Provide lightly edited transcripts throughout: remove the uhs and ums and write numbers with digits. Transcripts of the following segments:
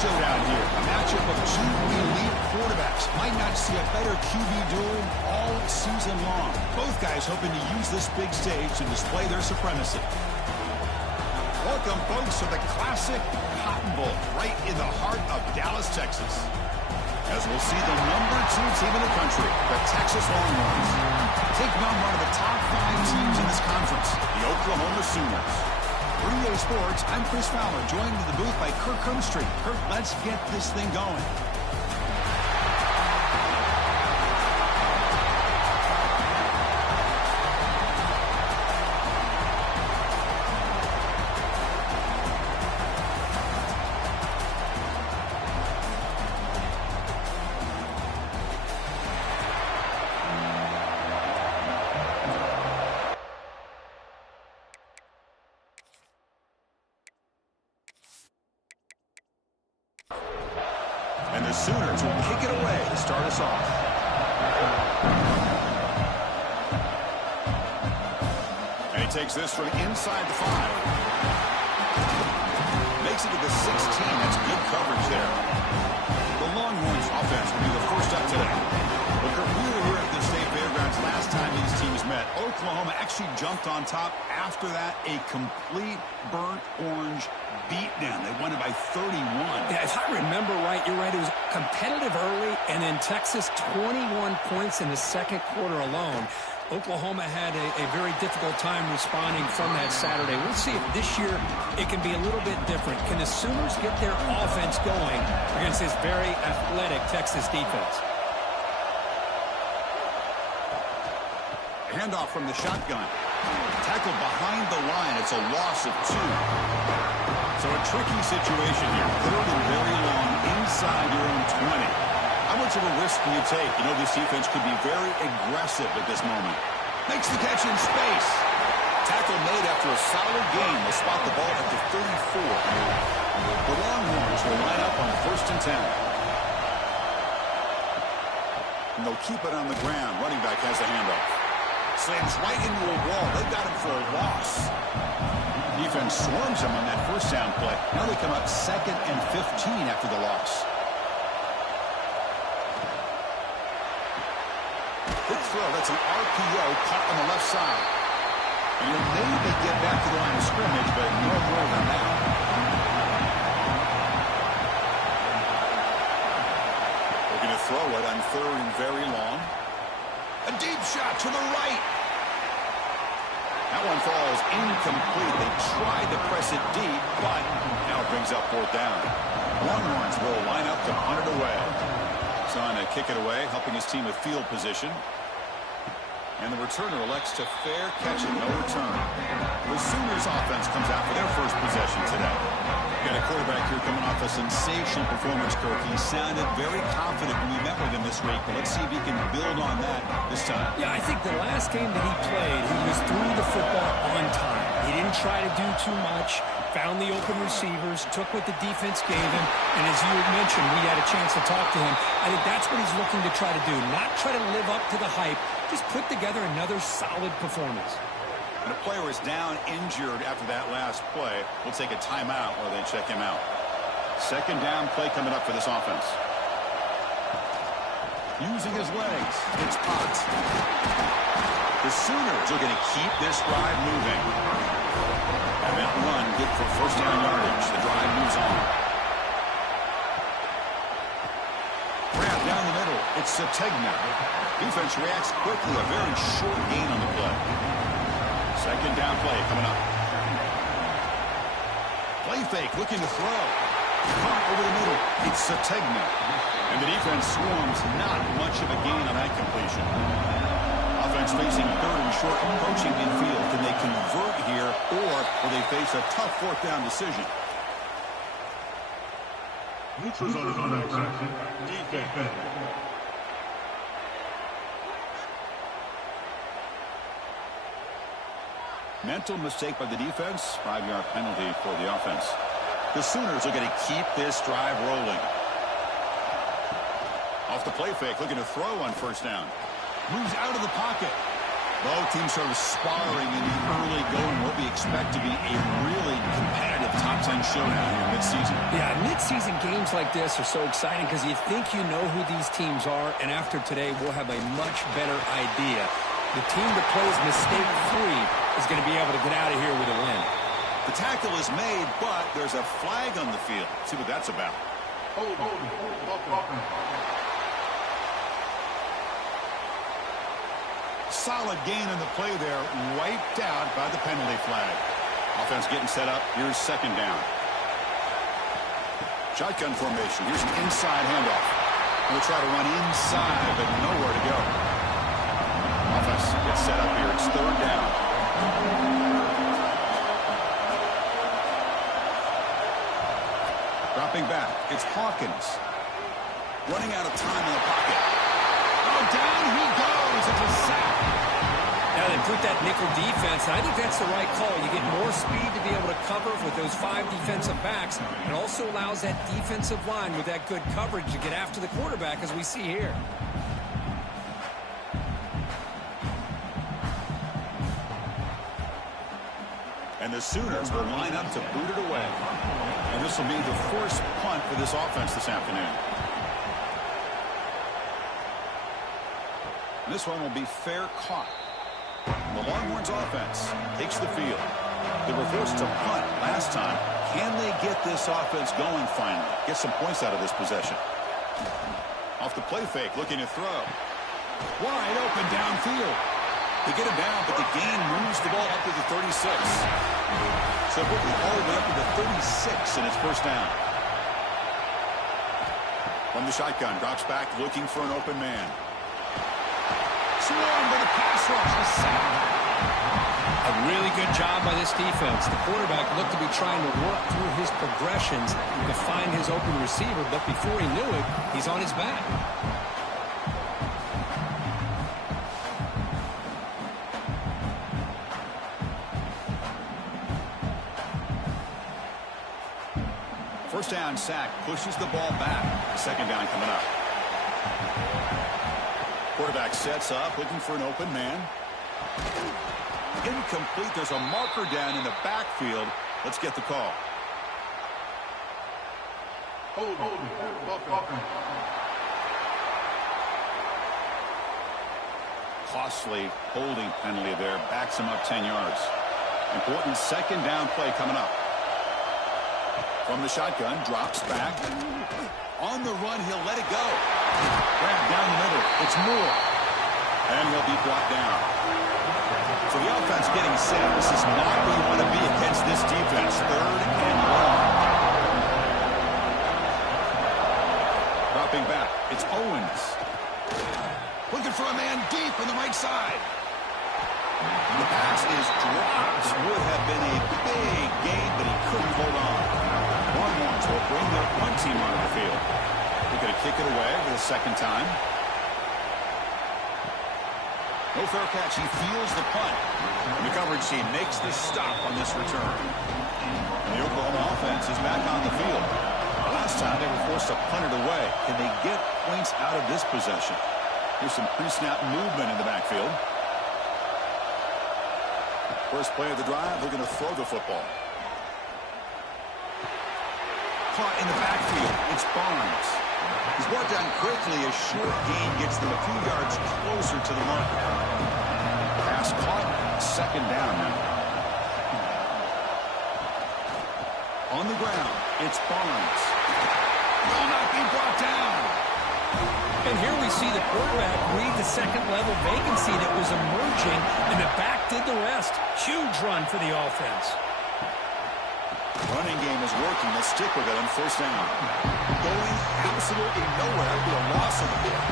showdown here. A matchup of two elite quarterbacks. Might not see a better QB duel all season long. Both guys hoping to use this big stage to display their supremacy. Welcome, folks, to the classic Cotton Bowl, right in the heart of Dallas, Texas. As we'll see the #2 team in the country, the Texas Longhorns, taking on one of the top 5 teams in this conference, the Oklahoma Sooners. For EA Sports, I'm Chris Fowler, joined in the booth by Kirk Hermstreet. Kirk, let's get this thing going. And the Sooners will kick it away to start us off. And he takes this from inside the 5. Makes it to the 16. That's good coverage there. The Longhorns offense will be the first up today. Look, we were here at the State Fairgrounds last time these teams met. Oklahoma actually jumped on top. After that, a complete burnt orange beatdown. They won it by 31. Yeah, if I remember right, you're right. It was competitive early, and then Texas 21 points in the second quarter alone. Oklahoma had a very difficult time responding from that Saturday. We'll see if this year it can be a little bit different. Can the Sooners get their offense going against this very athletic Texas defense? Handoff from the shotgun. Tackled behind the line. It's a loss of 2. So a tricky situation here. 3rd and very long inside your own 20. How much of a risk do you take? You know, this defense could be very aggressive at this moment. Makes the catch in space. Tackle made after a solid gain. They'll spot the ball at the 34. The Longhorns will line up on 1st and 10. And they'll keep it on the ground. Running back has a handoff. Slams right into a wall. They've got him for a loss. Defense swarms him on that first down play. Now they come up 2nd and 15 after the loss. Quick throw. That's an RPO caught on the left side. And he'll maybe get back to the line of scrimmage, but no more than that. They're going to throw it on 3rd and very long. A deep shot to the right. That one falls incomplete. They tried to press it deep, but now it brings up 4th down. Longhorns will line up to punt it away. Trying to kick it away, helping his team with field position. And the returner elects to fair catch it, no return. The Sooners offense comes out for their first possession today. Got a quarterback here coming off a sensational performance, Kirk. He sounded very confident when we met with him this week, but let's see if he can build on that this time. Yeah, I think the last game that he played, he was through the football on time. He didn't try to do too much, found the open receivers, took what the defense gave him, and as you had mentioned, we had a chance to talk to him. I think that's what he's looking to try to do, not try to live up to the hype, just put together another solid performance. And a player is down injured after that last play. We'll take a timeout while they check him out. 2nd down play coming up for this offense. Using his legs, it's Potts. The Sooners are going to keep this drive moving. And that run good for 1st down yardage. The drive moves on. Grab down the middle. It's Sategna. Defense reacts quickly. A very short gain on the play. 2nd down play coming up. Play fake, looking to throw. Caught over the middle. It's Sategna. And the defense swarms. Not much of a gain on that completion. Offense facing 3rd and short, approaching midfield. Can they convert here, or will they face a tough 4th down decision? Defense. Mental mistake by the defense. 5-yard penalty for the offense. The Sooners are going to keep this drive rolling. Off the play fake, looking to throw on 1st down. Moves out of the pocket. Both teams sort of sparring in the early going. What we expect to be a really competitive top 10 showdown here mid-season. Yeah, mid-season games like this are so exciting because you think you know who these teams are, and after today, we'll have a much better idea. The team that plays mistake-free is going to be able to get out of here with a win. The tackle is made, but there's a flag on the field. Let's see what that's about. Solid gain in the play there, wiped out by the penalty flag. Offense getting set up. Here's second down. Shotgun formation. Here's an inside handoff. We'll try to run inside, but nowhere to go. Offense gets set up here. It's third down. Dropping back. It's Hawkins. Running out of time in the pocket. Oh, down he goes. It's a sack. Now they put that nickel defense, and I think that's the right call. You get more speed to be able to cover with those 5 defensive backs. It also allows that defensive line with that good coverage to get after the quarterback, as we see here. And the Sooners will line up to boot it away. And this will be the first punt for this offense this afternoon. This one will be fair caught. The Longhorns offense takes the field. They were forced to punt last time. Can they get this offense going finally? Get some points out of this possession. Off the play fake, looking to throw. Wide open downfield. They get him down, but the gain moves the ball up to the 36. So quickly all the way up to the 36, and it's first down. From the shotgun, drops back, looking for an open man. Swarmed by the pass rush. A sack. A really good job by this defense. The quarterback looked to be trying to work through his progressions to find his open receiver, but before he knew it, he's on his back. First down sack, pushes the ball back. Second down coming up. Quarterback sets up, looking for an open man. Incomplete. There's a marker down in the backfield. Let's get the call. Costly holding penalty there. Backs him up 10 yards. Important second down play coming up. From the shotgun, drops back. On the run, he'll let it go. Grab down the middle. It's Moore. And he'll be brought down. So the offense getting set. This is not where you want to be against this defense. Third and long. Dropping back. It's Owens. Looking for a man deep on the right side. The pass is dropped. Would have been a big gain, but he couldn't hold on. Longhorns will bring their punt team onto the field. They're going to kick it away for the second time. No fair catch. He feels the punt. And the coverage team makes the stop on this return. And the Oklahoma offense is back on the field. Last time they were forced to punt it away. Can they get points out of this possession? Here's some pre-snap movement in the backfield. First play of the drive, they're going to throw the football. Caught in the backfield. It's Barnes. He's brought down quickly. A short gain gets them a few yards closer to the mark. Pass caught. Second down now. On the ground, it's Barnes. Will not be brought down. And here we see the quarterback read the second-level vacancy that was emerging, and the back did the rest. Huge run for the offense. Running game is working. Let's stick with it on first down. Going absolutely nowhere to a loss of the ball.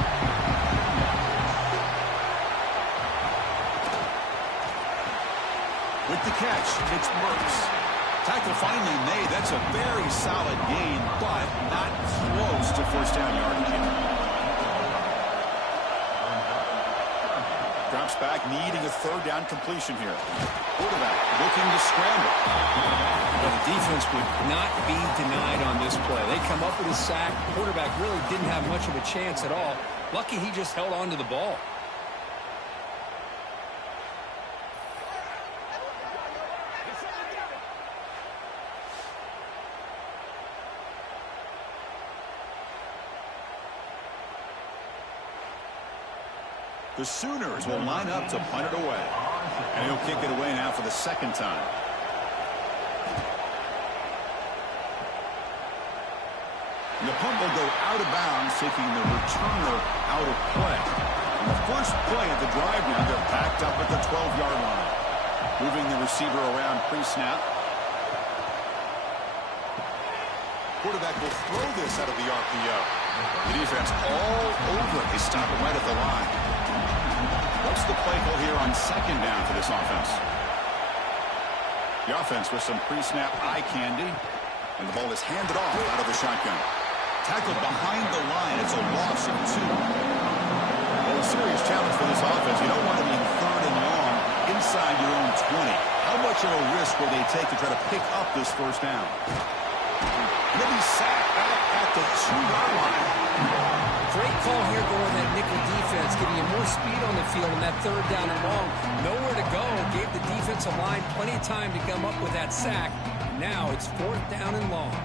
With the catch, it's Mertz. Tackle finally made. That's a very solid gain, but not close to first down yardage yet. Drops back, needing a third down completion here. Quarterback looking to scramble. Well, the defense would not be denied on this play. They come up with a sack. Quarterback really didn't have much of a chance at all. Lucky he just held on to the ball. The Sooners will line up to punt it away. And he'll kick it away now for the second time. And the punt will go out of bounds, taking the returner out of play. And the first play of the drive now, they're backed up at the 12-yard line. Moving the receiver around pre-snap. Quarterback will throw this out of the RPO. The defense all over. They stop it right at the line. What's the play call here on second down for this offense? The offense with some pre-snap eye candy. And the ball is handed off out of the shotgun. Tackled behind the line. It's a loss of 2. Well, a serious challenge for this offense. You don't want to be in third and long inside your own 20. How much of a risk will they take to try to pick up this first down? He'll be sacked back at the 2-yard line. Great call here going that nickel defense, giving you more speed on the field in that third down and long. Nowhere to go. Gave the defensive line plenty of time to come up with that sack. Now it's 4th down and long.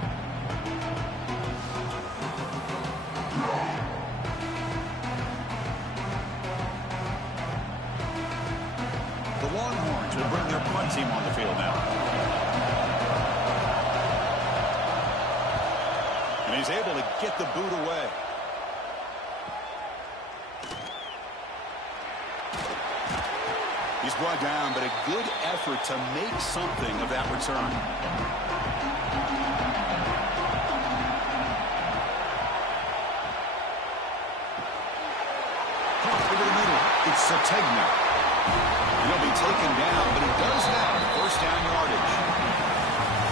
The Longhorns will bring their punt team on the field now. And he's able to get the boot away. He's brought down, but a good effort to make something of that return. Over the middle, it's Sategna. He'll be taken down, but he does have first down yardage.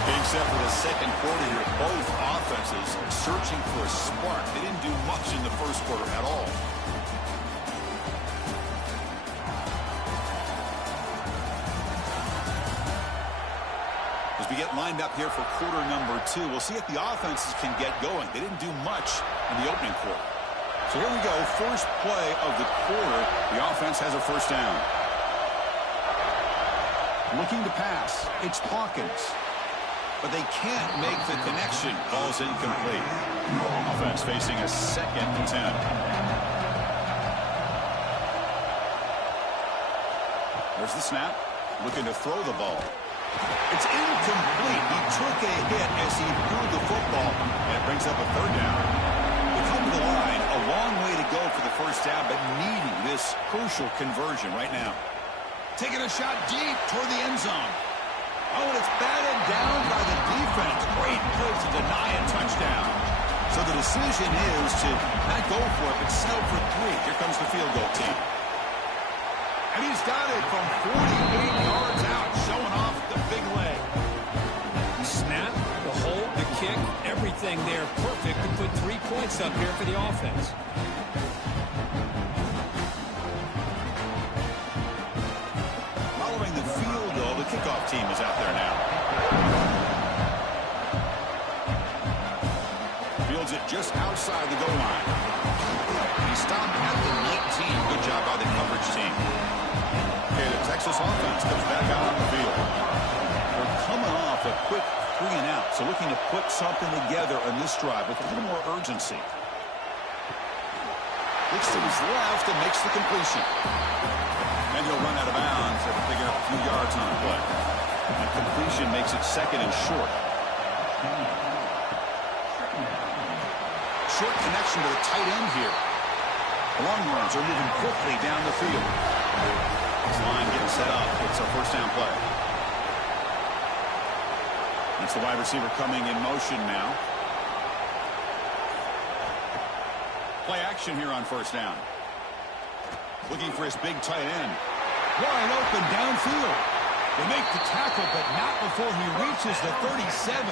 Being set for the second quarter here, both offenses searching for a spark. They didn't do much in the first quarter at all. As we get lined up here for quarter number 2, we'll see if the offenses can get going. They didn't do much in the opening quarter. So here we go, first play of the quarter. The offense has a first down. Looking to pass, it's Hawkins. But they can't make the connection. Ball's incomplete. Offense facing a 2nd and 10. There's the snap. Looking to throw the ball. It's incomplete. He took a hit as he threw the football. And it brings up a 3rd down. They come to the line. A long way to go for the first down, but needing this crucial conversion right now. Taking a shot deep toward the end zone. Oh, and it's batted down by the defense. Great play to deny a touchdown. So the decision is to not go for it, but settle for 3. Here comes the field goal team. And he's got it from 48 yards out, showing off the big leg. Snap, the hold, the kick, everything there perfect to put 3 points up here for the offense. Following the field goal, the kickoff team is out there now. Fields it just outside the goal line. He stopped at the 19. Good job by the coverage team. Okay, the Texas offense comes back out on the field. They're coming off a quick 3 and out, so looking to put something together on this drive with a little more urgency. Looks to his left and makes the completion. And he'll run out of bounds after picking up a few yards on the play. And completion makes it 2nd and short. Short connection to the tight end here. The Longhorns are moving quickly down the field. This line getting set up. It's a first down play. It's the wide receiver coming in motion now. Play action here on first down. Looking for his big tight end. Wide open downfield. They make the tackle, but not before he reaches the 37.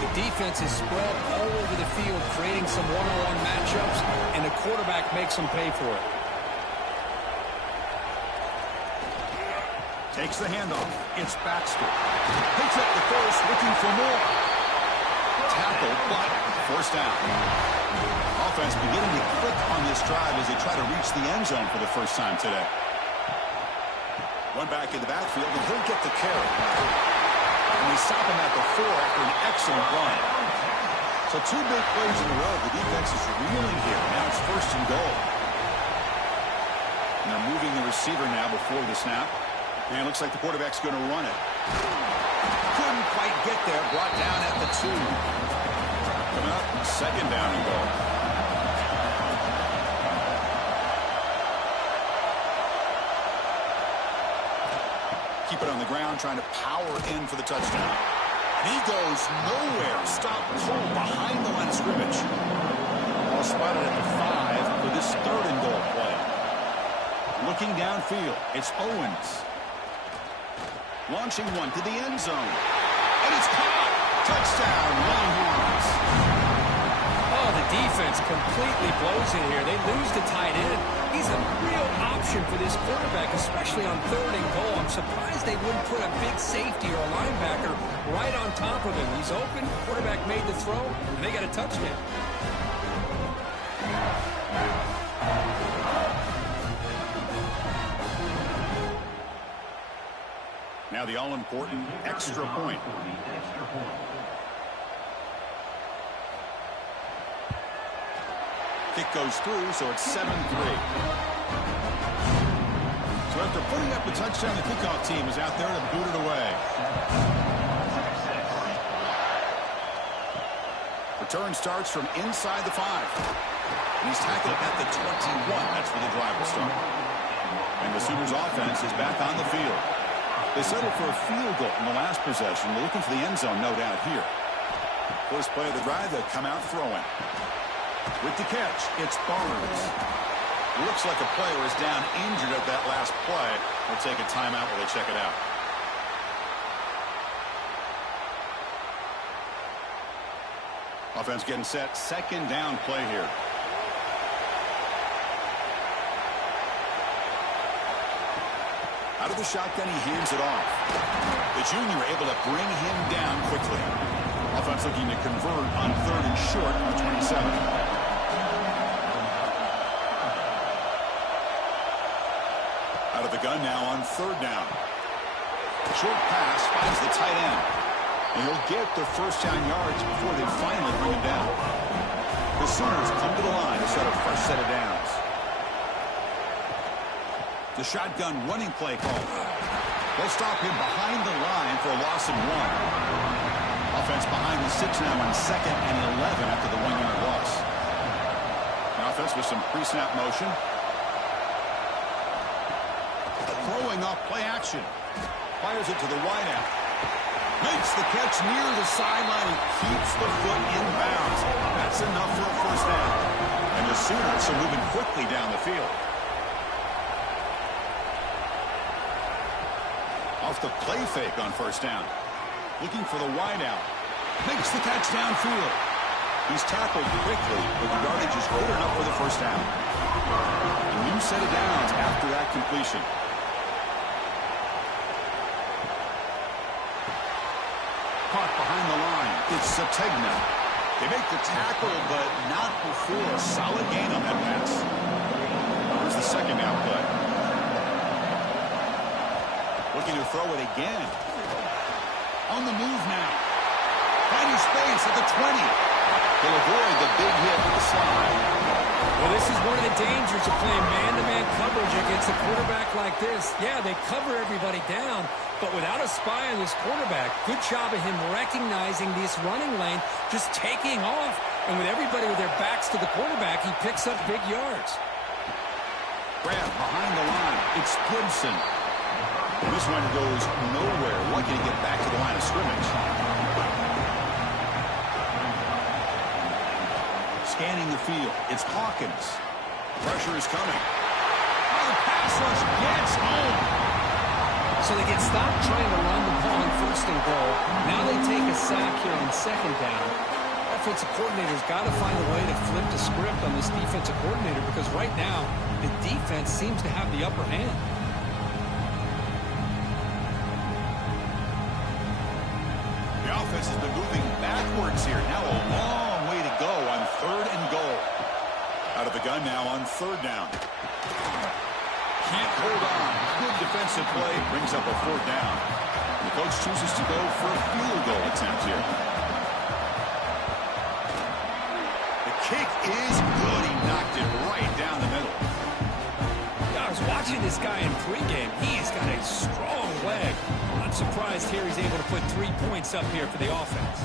The defense is spread all over the field, creating some one-on-one matchups, and the quarterback makes them pay for it. Takes the handoff. It's Baxter. Picks up the first, looking for more. Tackle, but forced down. Offense beginning to click on this drive as they try to reach the end zone for the first time today. One back in the backfield, and he'll get the carry. And we stop him at the 4 after an excellent run. So 2 big plays in a row. The defense is reeling here. Now it's 1st and goal. And they're moving the receiver now before the snap. And it looks like the quarterback's going to run it. Couldn't quite get there. Brought down at the 2. Coming up, second down and goal. Keep it on the ground, trying to power in for the touchdown. And he goes nowhere. Stop cold behind the line of scrimmage. Ball spotted at the 5 for this third and goal play. Looking downfield, it's Owens. Launching one to the end zone. And it's caught. Touchdown, Longhorns. Oh, the defense completely blows it here. They lose the tight end. He's a real option for this quarterback, especially on third and goal. I'm surprised they wouldn't put a big safety or a linebacker right on top of him. He's open. Quarterback made the throw, and they got a touchdown. Now the all-important extra point. Kick goes through, so it's 7-3. So after putting up the touchdown, the kickoff team is out there to boot it away. Return starts from inside the 5. And he's tackled at the 21. That's where the drive will start. And the Sooners offense is back on the field. They settled for a field goal in the last possession. They're looking for the end zone, no doubt, here. First play of the drive, they'll come out throwing. With the catch, it's Barnes. Looks like a player is down injured at that last play. They'll take a timeout while they check it out. Offense getting set. Second down play here. Out of the shotgun, he hands it off. The junior able to bring him down quickly. Offense looking to convert on third and short on the 27. Out of the gun now on third down. Short pass finds the tight end. And he'll get the first down yards before they finally bring him down. The Sooners come to the line to set a fresh set of downs. The shotgun running play call. They'll stop him behind the line for a loss of 1. Offense behind the 6 now on second and 11 after the 1-yard loss. Now offense with some pre-snap motion. Throwing off play action. Fires it to the wideout. Makes the catch near the sideline and keeps the foot in bounds. That's enough for a first down. And the Sooners are moving quickly down the field. Off the play fake on first down. Looking for the wideout. Makes the catch downfield. He's tackled quickly, but the yardage is good enough for the first down. A new set of downs after that completion. Caught behind the line. It's Sategna. They make the tackle, but not before a solid gain on that pass. Here's the second down play. Looking to throw it again. On the move now. Finding space at the 20. They'll avoid the big hit with the slide. Well, this is one of the dangers of playing man-to-man coverage against a quarterback like this. Yeah, they cover everybody down, but without a spy on this quarterback, good job of him recognizing this running lane, just taking off. And with everybody with their backs to the quarterback, he picks up big yards. Grab behind the line. It's Gibson. And this one goes nowhere. Lucky to get back to the line of scrimmage. Scanning the field. It's Hawkins. Pressure is coming. Oh, the pass rush gets home. So they get stopped trying to run the ball on first and goal. Now they take a sack here on second down. Offensive coordinator's got to find a way to flip the script on this defensive coordinator because right now the defense seems to have the upper hand. The offense has been moving backwards here. Now a long way to go on third and goal. Out of the gun now on third down. Can't hold on. Good defensive play. Brings up a fourth down. The coach chooses to go for a field goal attempt here. The kick is good. He knocked it right down the middle. Yeah, I was was watching this guy in pregame. He's got a strong leg. I'm surprised here he's able to put 3 points up here for the offense.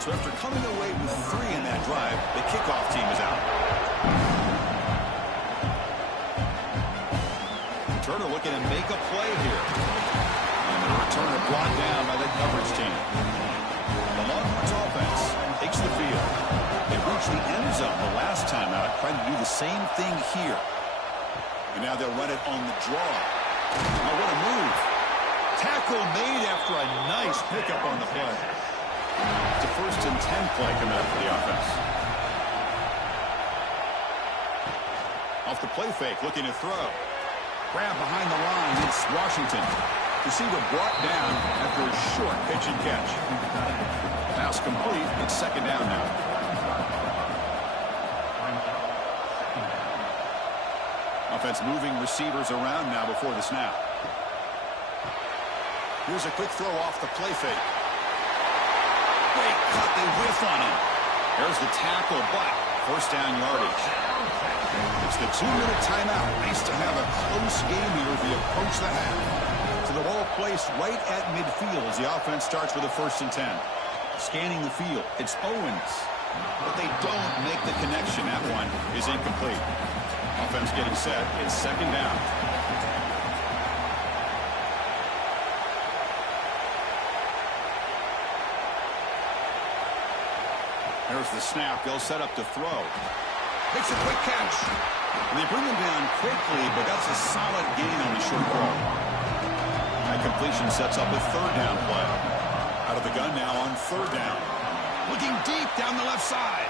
So after coming away with 3 in that drive, the kickoff team is out. Turner looking to make a play here. And the returner brought down by the coverage team. The Longhorns offense takes the field. They reached the end zone the last time out, trying to do the same thing here. And now they'll run it on the draw. Oh, what a move. Tackle made after a nice pickup on the play. It's a 1st and 10 play coming up for the offense. Off the play fake, looking to throw. Grab behind the line, it's Washington. Receiver brought down after a short pitch and catch. Pass complete, it's 2nd down now. Offense moving receivers around now before the snap. Here's a quick throw off the play fake. Great cut, they whiff on him. There's the tackle, but 1st down yardage. It's the 2-minute timeout. Nice to have a close game here as we approach the half. So the ball placed right at midfield as the offense starts with a 1st and 10. Scanning the field, it's Owens. But they don't make the connection. That one is incomplete. Offense getting set. It's 2nd down. There's the snap. They'll set up to throw. Makes a quick catch. And they bring him down quickly, but that's a solid gain on the short throw. That completion sets up a 3rd down play. Out of the gun now on 3rd down. Looking deep down the left side.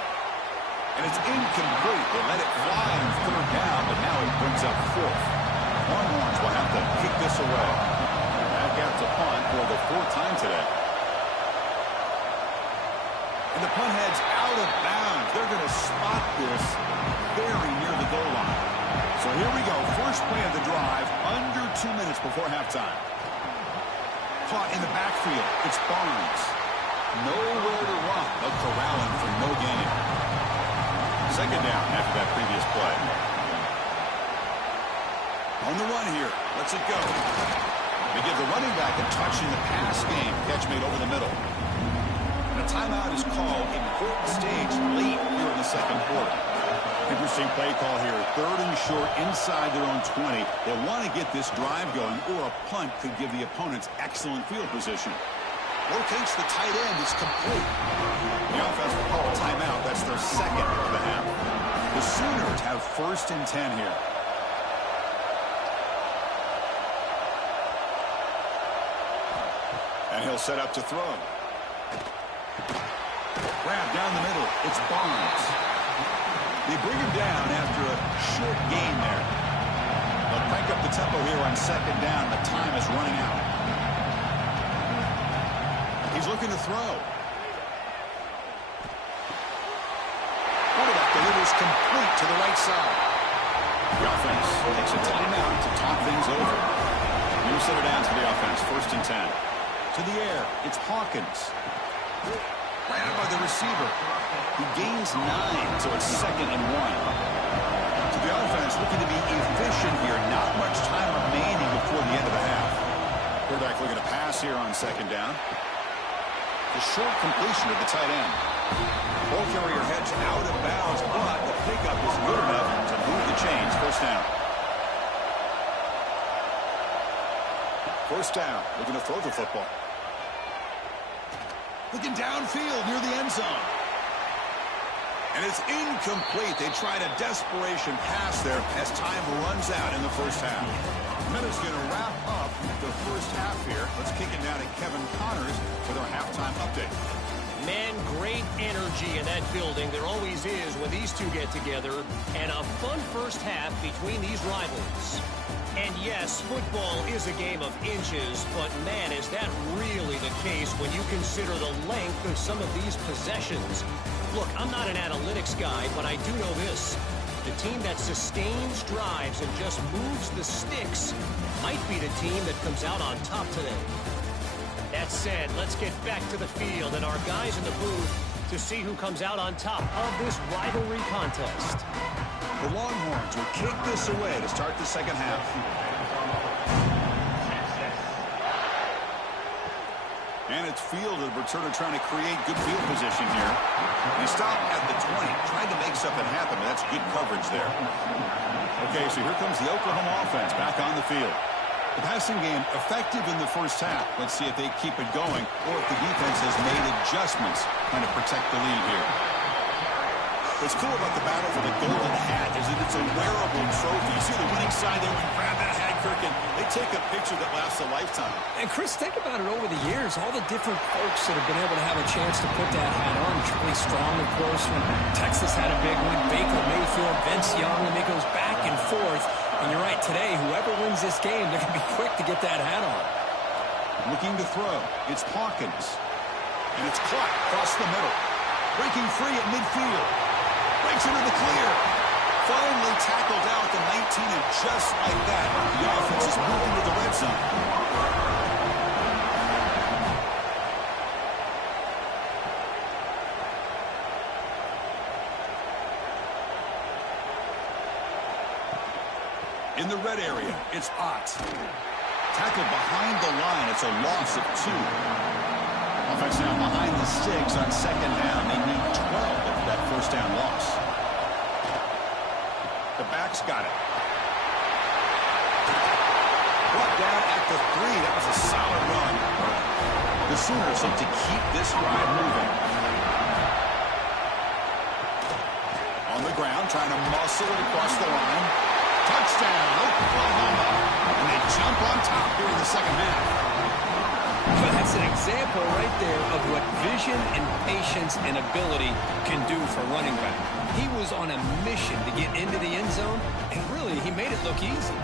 And it's incomplete. They let it fly on 3rd down, but now it brings up 4th. Longhorns will have to kick this away. Back out to punt for the 4th time today. And the punt heads out of bounds. They're going to spot this very near the goal line. So here we go. First play of the drive, under 2 minutes before halftime. Caught in the backfield. It's Barnes. Nowhere to run. They'll corral him for no gain. 2nd down after that previous play. On the run here. Let's it go. They give the running back a touch in the pass game. Catch made over the middle. And a timeout is called. Important stage late here in the 2nd quarter. Interesting play call here. 3rd and short inside their own 20. They want to get this drive going, or a punt could give the opponents excellent field position. Rotates the tight end. It's complete. The offense will call a timeout. That's their 2nd of the half. The Sooners have 1st and 10 here. And he'll set up to throw. Grab down the middle. It's Barnes. They bring him down after a short gain there. They'll crank up the tempo here on 2nd down. The time is running out. He's looking to throw. Quarterback delivers complete to the right side. The offense takes a timeout to talk things over. New center down to the offense. 1st and 10. To the air. It's Hawkins. Grabbed by the receiver. He gains 9, so it's 2nd and 1. To the offense, looking to be efficient here. Not much time remaining before the end of the half. Quarterback looking to pass here on 2nd down. The short completion of the tight end. Ball carrier heads out of bounds, but the pickup is good enough to move the chains. 1st down. 1st down. Looking to throw the football. Looking downfield near the end zone. And it's incomplete. They tried a desperation pass there as time runs out in the 1st half. Minutes going to wrap up the 1st half here. Let's kick it down to Kevin Connors with our halftime update. Man, great energy in that building. There always is when these two get together. And a fun 1st half between these rivals. And yes, football is a game of inches, but man, is that really the case when you consider the length of some of these possessions. Look, I'm not an analytics guy, but I do know this. The team that sustains drives and just moves the sticks might be the team that comes out on top today. That said, let's get back to the field and our guys in the booth to see who comes out on top of this rivalry contest. The Longhorns will kick this away to start the second half. And it's fielded. Returner trying to create good field position here. He stopped at the 20, trying to make something happen, but that's good coverage there. Okay, so here comes the Oklahoma offense back on the field. The passing game effective in the first half. Let's see if they keep it going or if the defense has made adjustments trying to protect the lead here. What's cool about the battle for the golden hat is that it's a wearable trophy. You see the winning side there when grab that hat, Kirk, and they take a picture that lasts a lifetime. And, Chris, think about it over the years. All the different folks that have been able to have a chance to put that hat on. Charlie Strong, of course, when Texas had a big one. Baker Mayfield, Vince Young, and it goes back and forth. And you're right, today, whoever wins this game, they're going to be quick to get that hat on. Looking to throw. It's Hawkins. And it's caught across the middle. Breaking free at midfield. Breaks into the clear. Finally tackled out at the 19, and just like that, the offense is moving to the red zone. In the red area, it's Ott. Tackled behind the line. It's a loss of 2. Offense now behind the 6 on second down. They need 12 after that first down loss. The back's got it. Brought down at the 3. That was a solid run. The Sooners look to keep this drive moving. On the ground, trying to muscle it across the line. Touchdown, Oklahoma. And they jump on top here in the second half. But that's an example right there of what vision and patience and ability can do for running back. He was on a mission to get into the end zone, and really, he made it look easy.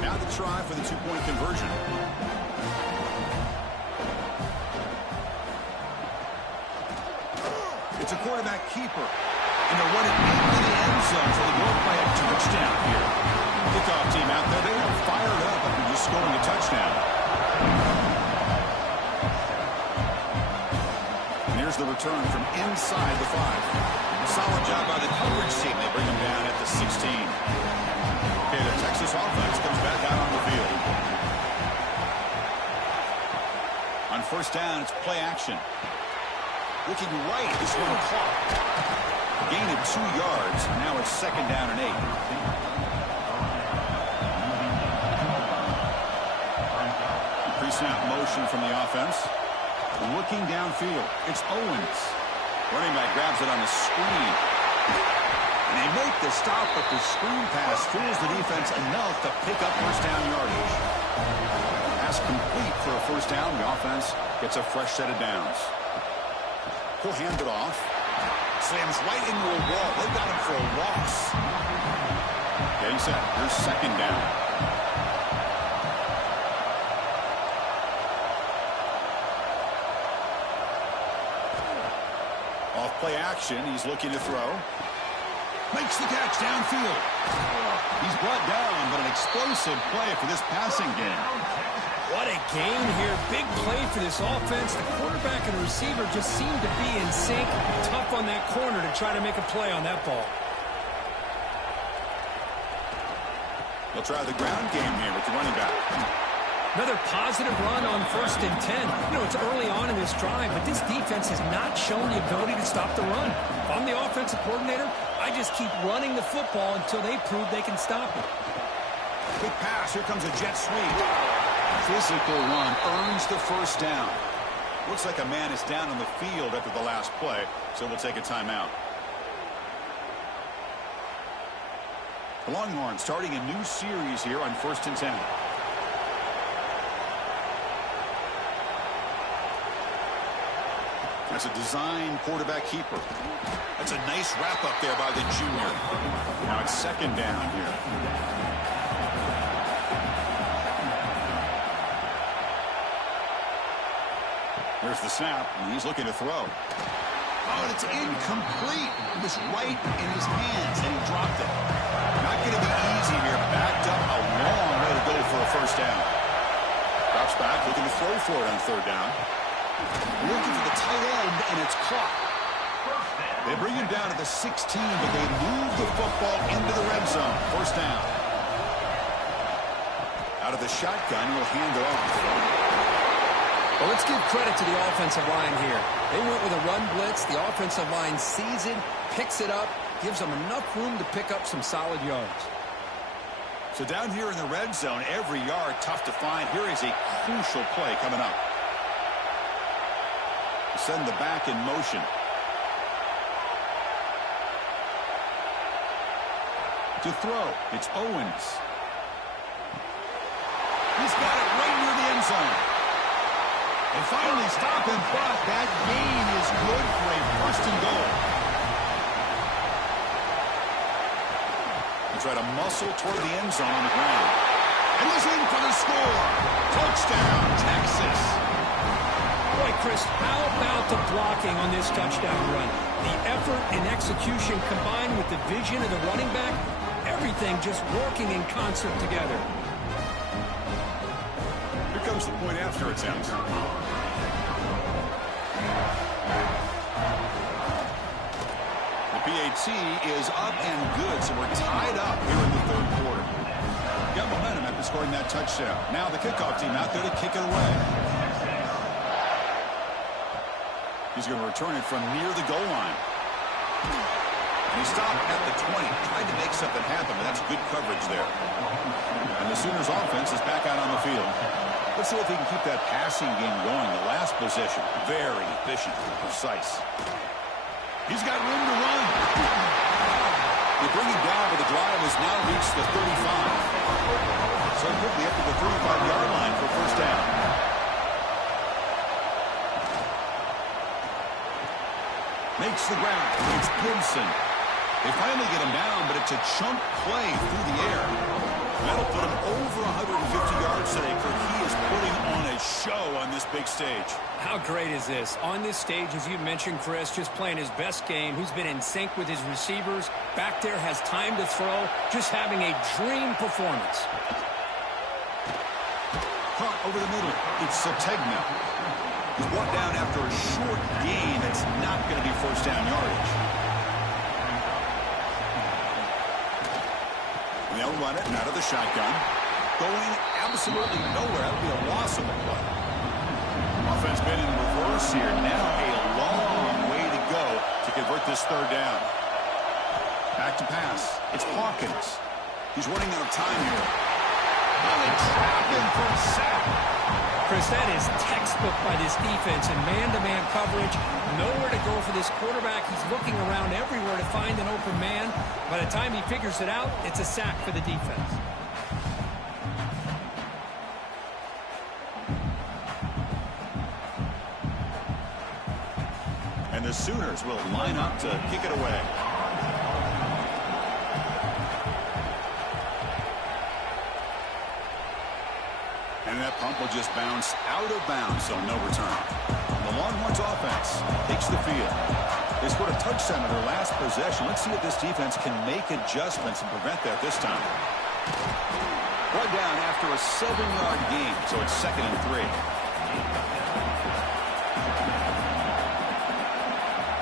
Now the try for the 2-point conversion. It's a quarterback keeper. And they're running into the end zone, so they go up by a touchdown here. Kickoff team out there, they are fired up after just scoring a touchdown. And here's the return from inside the 5. Solid job by the coverage team. They bring him down at the 16. Okay, the Texas offense comes back out on the field. On first down, it's play action. Looking right, this one caught. Gain of 2 yards. Now it's second down and 8. Pre-snap motion from the offense. Looking downfield. It's Owens. Running back grabs it on the screen. And they make the stop, but the screen pass fools the defense enough to pick up first down yardage. Pass complete for a first down. The offense gets a fresh set of downs. He'll hand it off. Slams right into a wall. They've got him for a loss. Getting set. Here's second down. Off play action. He's looking to throw. Makes the catch downfield. He's brought down, but an explosive play for this passing game. What a game here. Big play for this offense. The quarterback and the receiver just seem to be in sync. Tough on that corner to try to make a play on that ball. They'll try the ground game here with the running back. Another positive run on 1st and 10. You know, it's early on in this drive, but this defense has not shown the ability to stop the run. If I'm the offensive coordinator, I just keep running the football until they prove they can stop it. Quick pass. Here comes a jet sweep. Physical run earns the first down. Looks like a man is down on the field after the last play, so we'll take a timeout. The Longhorns starting a new series here on 1st and 10. That's a design quarterback keeper. That's a nice wrap up there by the junior. Now it's second down here. There's the snap, and he's looking to throw. Oh, and it's incomplete. It was right in his hands, and he dropped it. Not going to be easy here. Backed up a long way to go for a first down. Drops back, looking to throw for it on 3rd down. Looking for the tight end, and it's caught. They bring him down to the 16, but they move the football into the red zone. First down. Out of the shotgun, he'll hand it off. Well, let's give credit to the offensive line here. They went with a run blitz. The offensive line sees it, picks it up, gives them enough room to pick up some solid yards. So down here in the red zone, every yard tough to find. Here is a crucial play coming up. Send the back in motion. To throw, it's Owens. He's got it right near the end zone. They finally stop him, but that gain is good for a first and goal. They try to muscle toward the end zone on the ground. And he's in for the score. Touchdown, Texas. Boy, Chris, how about the blocking on this touchdown run? The effort and execution combined with the vision of the running back, everything just working in concert together. Here comes the point after attempt. The PAT is up and good, so we're tied up here in the third quarter. Got momentum after scoring that touchdown. Now the kickoff team out there to kick it away. He's going to return it from near the goal line. And he stopped at the 20. Tried to make something happen, but that's good coverage there. And the Sooners offense is back out on the field. Let's see if he can keep that passing game going. The last possession, very efficient and precise. He's got room to run. They bring him down, but the drive has now reached the 35. So quickly up to the 35-yard line for first down. Makes the grab. It's Gibson. They finally get him down, but it's a chunk play through the air. That'll put him over 150 yards today, for he is putting on a show on this big stage. How great is this? On this stage, as you mentioned, Chris, just playing his best game. He's been in sync with his receivers. Back there, has time to throw. Just having a dream performance. Caught over the middle. It's Sategna. He's brought down after a short gain. It's not going to be first down yardage. They'll run it out of the shotgun. Going absolutely nowhere. That'll be a loss of the play. Offense been in reverse here. Now a long way to go to convert this third down. Back to pass. It's Hawkins. He's running out of time here. Oh, they trap him for a sack. Chris, that is textbook by this defense in man-to-man coverage. Nowhere to go for this quarterback. He's looking around everywhere to find an open man. By the time he figures it out, it's a sack for the defense. And the Sooners will line up to kick it away. And that pump will just bounce out of bounds, so no return. The Longhorns offense takes the field. They scored a touchdown in their last possession. Let's see if this defense can make adjustments and prevent that this time. Brought down after a 7-yard gain, so it's 2nd and 3.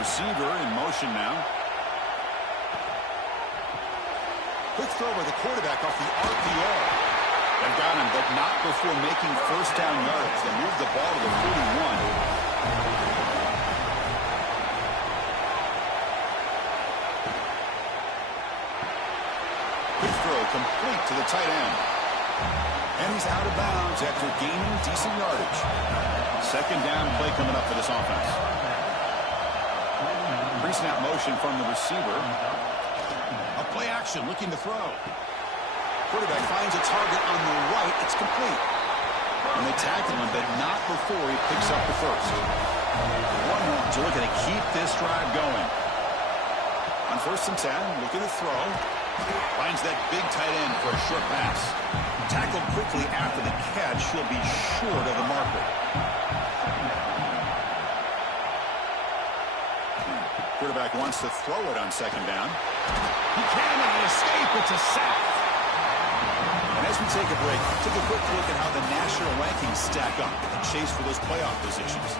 Receiver in motion now. Quick throw by the quarterback off the RPO. They've got him, but not before making first down yards. They moved the ball to the 41. Quick throw complete to the tight end. And he's out of bounds after gaining decent yardage. Second down play coming up for this offense. Pre-snap motion from the receiver. A play action looking to throw. Quarterback finds a target on the right. It's complete. And they tackle him, but not before he picks up the first. Longhorns are looking to keep this drive going. On 1st and 10, looking to throw. Finds that big tight end for a short pass. Tackled quickly after the catch. He'll be short of the marker. Quarterback wants to throw it on 2nd down. He cannot escape. It's a sack. And as we take a break, take a quick look at how the national rankings stack up in the chase for those playoff positions.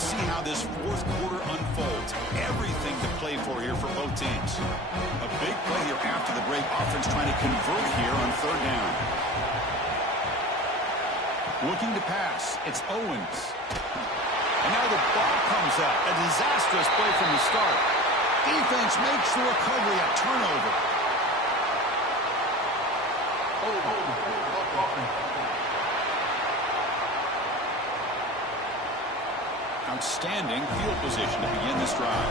Let's see how this fourth quarter unfolds. Everything to play for here for both teams. A big play here after the break. Offense trying to convert here on third down. Looking to pass. It's Owens. And now the ball comes out. A disastrous play from the start. Defense makes the recovery. A turnover. Outstanding field position to begin this drive.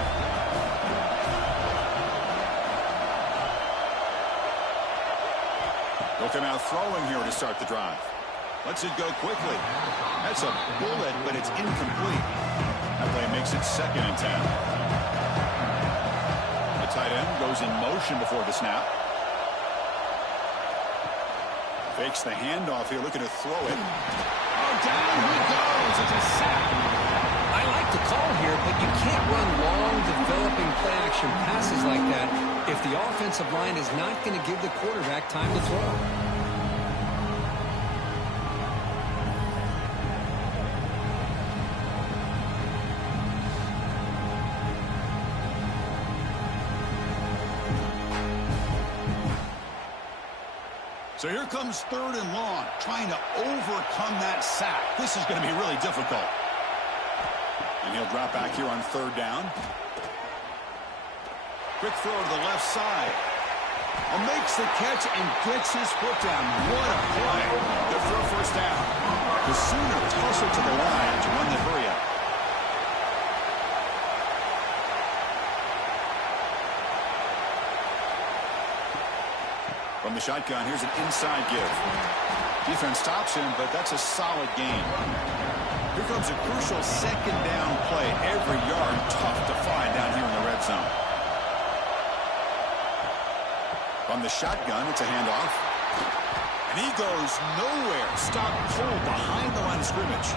Looking out throwing here to start the drive. Lets it go quickly. That's a bullet, but it's incomplete. That play makes it 2nd and 10. The tight end goes in motion before the snap. Fakes the handoff here, looking to throw it. Oh, down he goes. It's a sack. I like the call here, but you can't run long, developing play-action passes like that if the offensive line is not going to give the quarterback time to throw. So here comes 3rd and long, trying to overcome that sack. This is going to be really difficult. And he'll drop back here on 3rd down. Quick throw to the left side. Makes the catch and gets his foot down. What a play. Good for a first down. The Sooner tussle to the line to run the hurry up. From the shotgun, here's an inside give. Defense stops him, but that's a solid gain. Here comes a crucial 2nd down play. Every yard tough to find down here in the red zone. From the shotgun, it's a handoff. And he goes nowhere. Stop cold behind the line of scrimmage.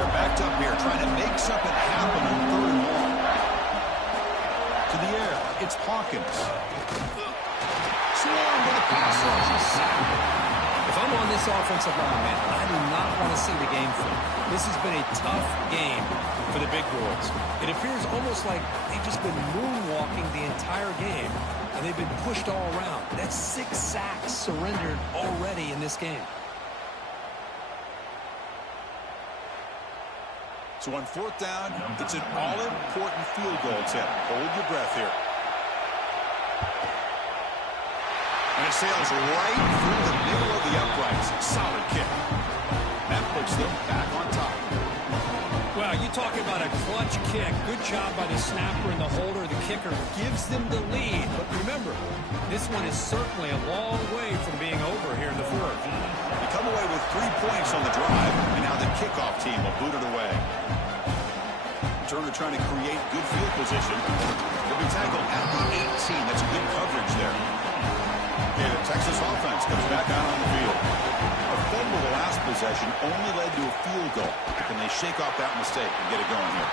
They're backed up here, trying to make something happen on 3rd and long. To the air, it's Hawkins. Swarm with a pass rush. If I'm on this offensive line, man, I do not want to see the game flip. This has been a tough game for the big boys. It appears almost like they've just been moonwalking the entire game, and they've been pushed all around. That's 6 sacks surrendered already in this game. So on 4th down, it's an all-important field goal attempt. Hold your breath here. And it sails right through the middle of the uprights. Solid kick. That puts them back on top. Well, you talk about a clutch kick. Good job by the snapper and the holder. The kicker gives them the lead. But remember, this one is certainly a long way from being over here in the 4th. They come away with 3 points on the drive, and now the kickoff team will boot it away. Turner trying to create good field position. They'll be tackled at the 18. That's good coverage there. Okay, the Texas offense comes back out on the field. A fumble the last possession only led to a field goal. Can they shake off that mistake and get it going here?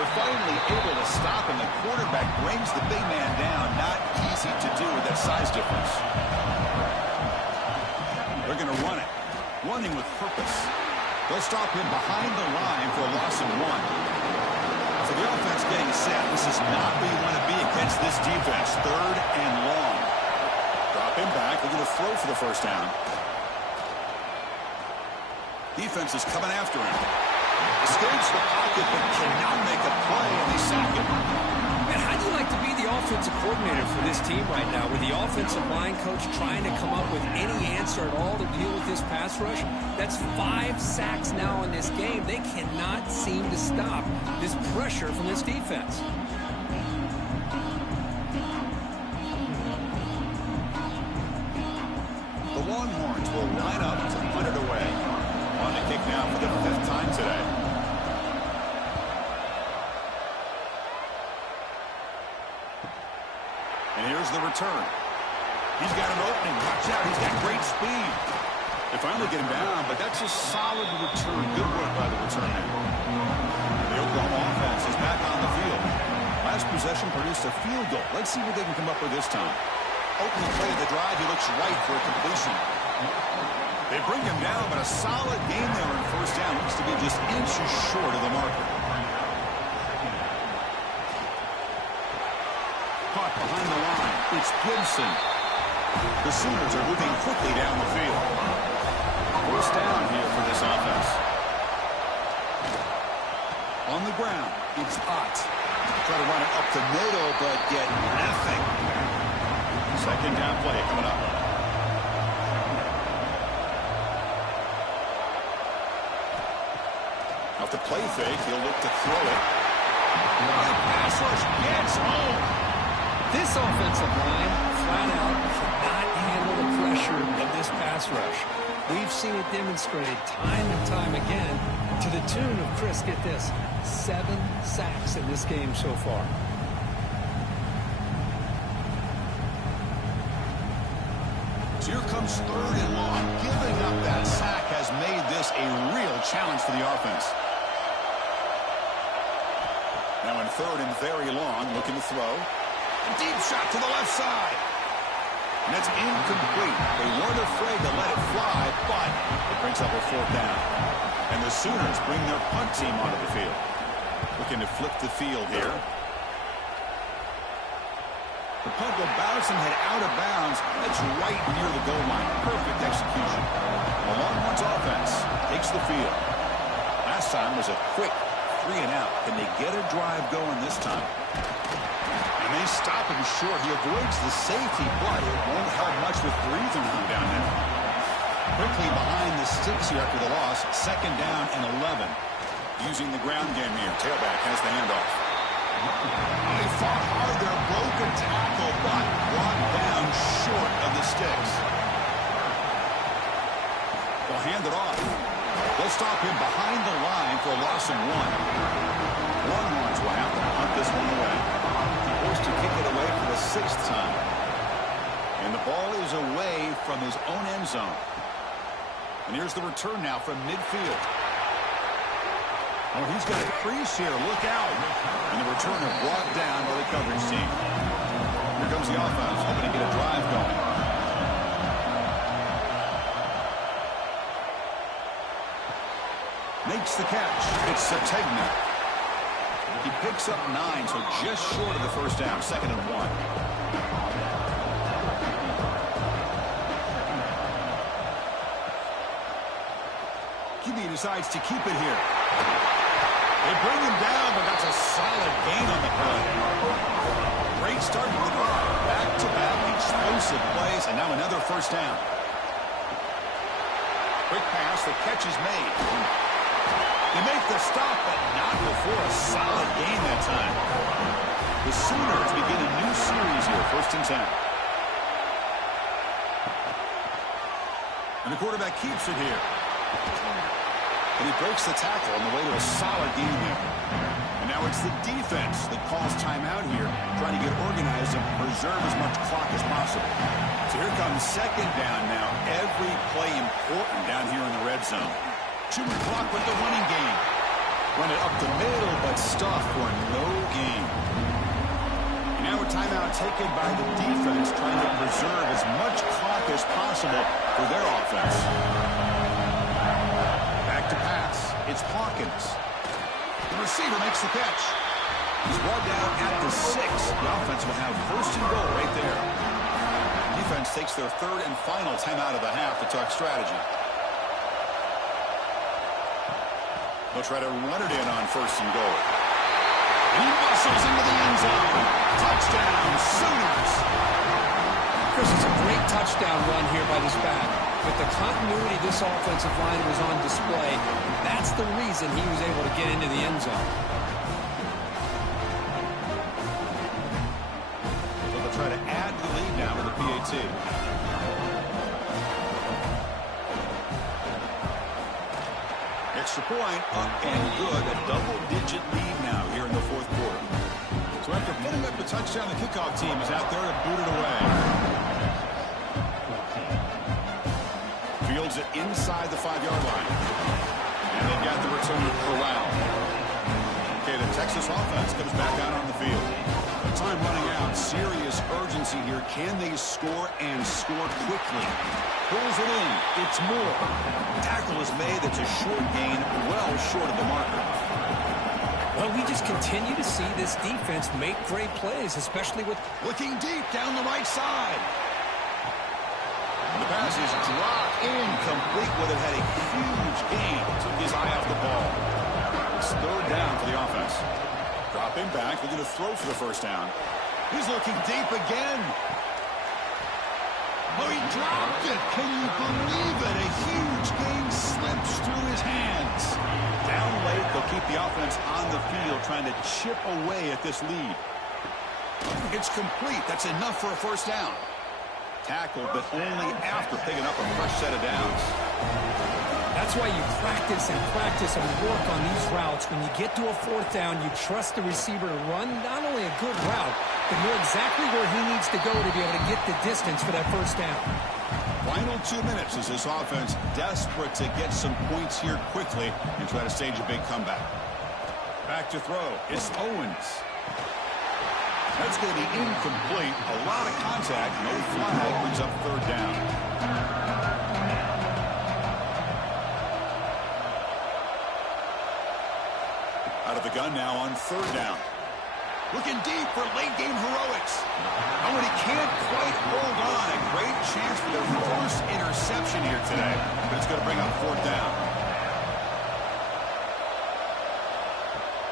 They're finally able to stop, and the quarterback brings the big man down. Not easy to do with that size difference. They're going to run it. Running with purpose. They'll stop him behind the line for a loss of 1. So the offense getting set. This is not where you want to be against this defense. 3rd and long. Drop him back. They're going to throw for the first down. Defense is coming after him. Escapes the pocket, but cannot make a play, and they sack him. Man, how do you like to be the offensive coordinator for this team right now, with the offensive line coach trying to come up with any answer at all to deal with this pass rush? That's 5 sacks now in this game. They cannot seem to stop this pressure from this defense. The Longhorns will line up to put it away. On the kick now for the 5th time today. And here's the return. He's got an opening. Watch out. He's got great speed. They finally get him down, but that's a solid return. Good work by the return man. The Oklahoma offense is back on the field. Last possession produced a field goal. Let's see what they can come up with this time. Opening play of the drive. He looks right for a completion. They bring him down, but a solid game there on first down. Looks to be just inches short of the marker. Caught behind the line. It's Gibson. The Sooners are moving quickly down the field. First down here for this offense. On the ground, it's Ott. Try to run it up the middle, but get nothing. Second down play coming up. Off the play fake, he'll look to throw it. The pass rush gets home. This offensive line, flat out, cannot handle the pressure of this pass rush. We've seen it demonstrated time and time again to the tune of, Chris, get this, 7 sacks in this game so far. So here comes third and long. Giving up that sack has made this a real challenge for the offense. Now in third and very long, looking to throw. A deep shot to the left side. And it's incomplete. They weren't afraid to let it fly, but it brings up a fourth down. And the Sooners bring their punt team onto the field. Looking to flip the field here. The punt will bounce and head out of bounds. That's right near the goal line. Perfect execution. The Longhorns offense takes the field. Last time was a quick 3 and out. Can they get a drive going this time? And they stop him short. He avoids the safety, but it won't help much with breathing room down there. Quickly behind the sticks here after the loss. Second down and 11. Using the ground game here. Tailback has the handoff. They fought hard there. Broken tackle, but brought down short of the sticks. They'll hand it off. They'll stop him behind the line for a loss of 1. Longhorns will have to punt this one away. Forced to kick it away for the 6th time. And the ball is away from his own end zone. And here's the return now from midfield. Oh, he's got a crease here. Look out. And the returner brought down by the coverage team. Here comes the offense, hoping to get a drive going. Makes the catch. It's Sategna. He picks up 9, so just short of the first down. Second and 1. QB decides to keep it here. They bring him down, but that's a solid gain on the play. Great start to the drive. Back-to-back explosive plays, and now another first down. Quick pass, the catch is made. They make the stop, but not before a solid gain that time. The Sooners begin a new series here, 1st and 10. And the quarterback keeps it here. And he breaks the tackle on the way to a solid game there. And now it's the defense that calls timeout here, trying to get organized and preserve as much clock as possible. So here comes second down now. Every play important down here in the red zone. Shooting clock with the running game. Run it up the middle, but stuff for no gain. And now a timeout taken by the defense, trying to preserve as much clock as possible for their offense. Back to pass. It's Hawkins. The receiver makes the catch. He's brought down at the 6. The offense will have 1st and goal right there. Defense takes their 3rd and final timeout of the half to talk strategy. They'll try to run it in on 1st and goal. And he muscles into the end zone. Touchdown, Sooners. Chris, it's a great touchdown run here by this back. With the continuity this offensive line was on display, that's the reason he was able to get into the end zone. So they'll try to add the lead now to the PAT. Extra point, up and good. A double-digit lead now here in the 4th quarter. So after putting up the touchdown, the kickoff team is out there to boot it away. Fields it inside the 5-yard line. And they've got the returner corralled. Okay, the Texas offense comes back out on the field. A Time running out. Serious urgency here. Can they score and score quickly? Pulls it in. It's more. Tackle is made. That's a short gain, well short of the marker. Well, we just continue to see this defense make great plays, especially with... Looking deep down the right side. The pass is dropped. Incomplete. Would have had a huge gain. Took his eye off the ball. It's third down for the offense. Dropping back. They're going to throw for the first down. He's looking deep again. Oh, he dropped it. Can you believe it? A huge gain slips through his hands. Down late, they'll keep the offense on the field trying to chip away at this lead. It's complete. That's enough for a first down. Tackled, but only after picking up a fresh set of downs. That's why you practice and work on these routes. When you get to a fourth down, you trust the receiver to run not only a good route, but know exactly where he needs to go to be able to get the distance for that first down. Final 2 minutes as this offense desperate to get some points here quickly and try to stage a big comeback. Back to throw. It's Owens. That's going to be incomplete. A lot of contact. No flag. Brings up third down. Out of the gun now on third down. Looking deep for late-game heroics. Oh, and he can't quite hold on. A great chance for their first interception here today. But it's going to bring up fourth down.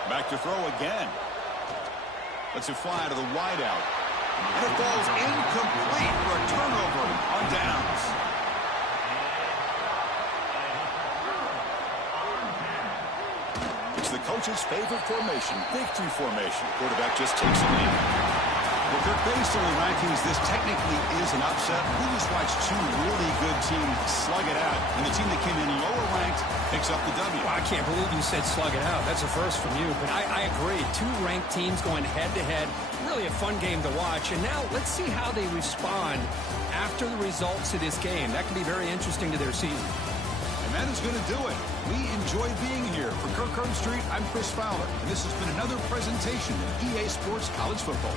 Back to throw again. Lets it fly to the wideout. And it falls incomplete for a turnover on downs. It's the coach's favorite formation, victory formation. Quarterback just takes a lead. Well, Kirk, based on the rankings, this technically is an upset. We just watched two really good teams slug it out, and the team that came in lower ranked picks up the W. Well, I can't believe you said slug it out. That's a first from you, but I agree. Two ranked teams going head-to-head. Really a fun game to watch, and now let's see how they respond after the results of this game. That could be very interesting to their season. And that is going to do it. We enjoy being here. For Kirk Herbstreit, I'm Chris Fowler, and this has been another presentation of EA Sports College Football.